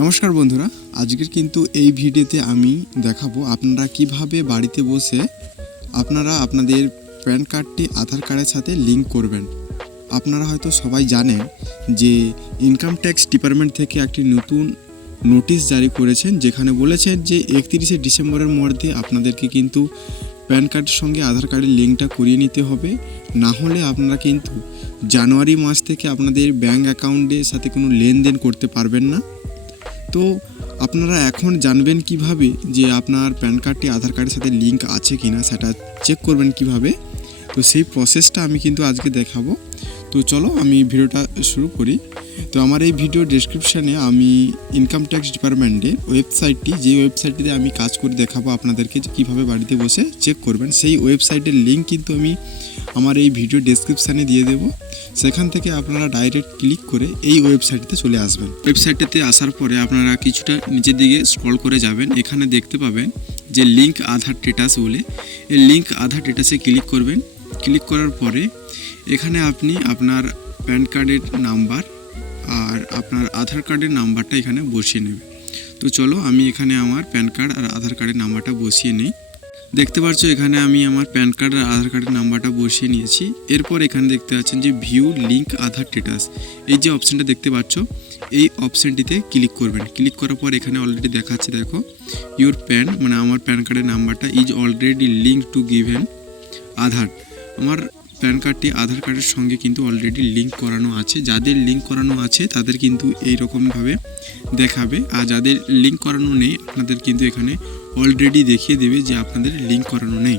নমস্কার বন্ধুরা, আজকের কিন্তু এই ভিডিওতে আমি দেখাবো আপনারা কিভাবে বাড়িতে বসে আপনারা আপনাদের প্যান কার্ডটি আধার কার্ডের সাথে লিঙ্ক করবেন। আপনারা হয়তো সবাই জানেন যে ইনকাম ট্যাক্স ডিপার্টমেন্ট থেকে একটি নতুন নোটিশ জারি করেছেন, যেখানে বলেছেন যে 31শে ডিসেম্বরের মধ্যে আপনাদেরকে কিন্তু প্যান কার্ডের সঙ্গে আধার কার্ডের লিঙ্কটা করিয়ে নিতে হবে। না হলে আপনারা কিন্তু জানুয়ারি মাস থেকে আপনাদের ব্যাঙ্ক অ্যাকাউন্টের সাথে কোনো লেনদেন করতে পারবেন না। তো আপনারা এখন জানবেন কিভাবে যে আপনার প্যান কার্ডটি আধার কার্ডের সাথে লিঙ্ক আছে কি না, সেটা চেক করবেন কিভাবে। তো সেই প্রসেসটা আমি কিন্তু আজকে দেখাবো। তো চলো আমি ভিডিওটা শুরু করি। তো আমার এই ভিডিও ডেসক্রিপশানে আমি ইনকাম ট্যাক্স ডিপার্টমেন্টের ওয়েবসাইটটি, যে ওয়েবসাইটটিতে আমি কাজ করে দেখাবো আপনাদেরকে যে কীভাবে বাড়িতে বসে চেক করবেন, সেই ওয়েবসাইটের লিঙ্ক কিন্তু আমি আমার এই ভিডিও ডেসক্রিপশানে দিয়ে দেবো। সেখান থেকে আপনারা ডাইরেক্ট ক্লিক করে এই ওয়েবসাইটটিতে চলে আসবেন। ওয়েবসাইটটিতে আসার পরে আপনারা কিছুটা নিচের দিকে স্ক্রল করে যাবেন। এখানে দেখতে পাবেন যে লিঙ্ক আধার স্ট্যাটাস বলে, এই লিঙ্ক আধার স্ট্যাটাসে ক্লিক করবেন। ক্লিক করার পরে এখানে আপনি আপনার প্যান কার্ডের নাম্বার আর আপনার আধার কার্ডের নাম্বারটা এখানে বসিয়ে নেবেন। তো চলো আমি এখানে আমার প্যান কার্ড আর আধার কার্ডের নাম্বারটা বসিয়ে নিই। দেখতে পাচ্ছ এখানে আমি আমার প্যান কার্ড আর আধার কার্ডের নাম্বারটা বসিয়ে নিয়েছি। এরপর এখানে দেখতে পাচ্ছেন যে ভিউ লিঙ্ক আধার স্ট্যাটাস, এই যে অপশানটা দেখতে পাচ্ছ, এই অপশানটিতে ক্লিক করবেন। ক্লিক করার পর এখানে অলরেডি দেখাচ্ছে, দেখো ইউর প্যান, মানে আমার প্যান কার্ডের নাম্বারটা is already link to given Aadhaar. আমার প্যান কার্ডটি আধার কার্ডের সঙ্গে কিন্তু অলরেডি লিঙ্ক করানো আছে। যাদের লিঙ্ক করানো আছে তাদের কিন্তু এই রকমভাবে দেখাবে, আর যাদের লিঙ্ক করানো নেই আপনাদের কিন্তু এখানে অলরেডি দেখিয়ে দেবে যে আপনাদের লিঙ্ক করানো নেই।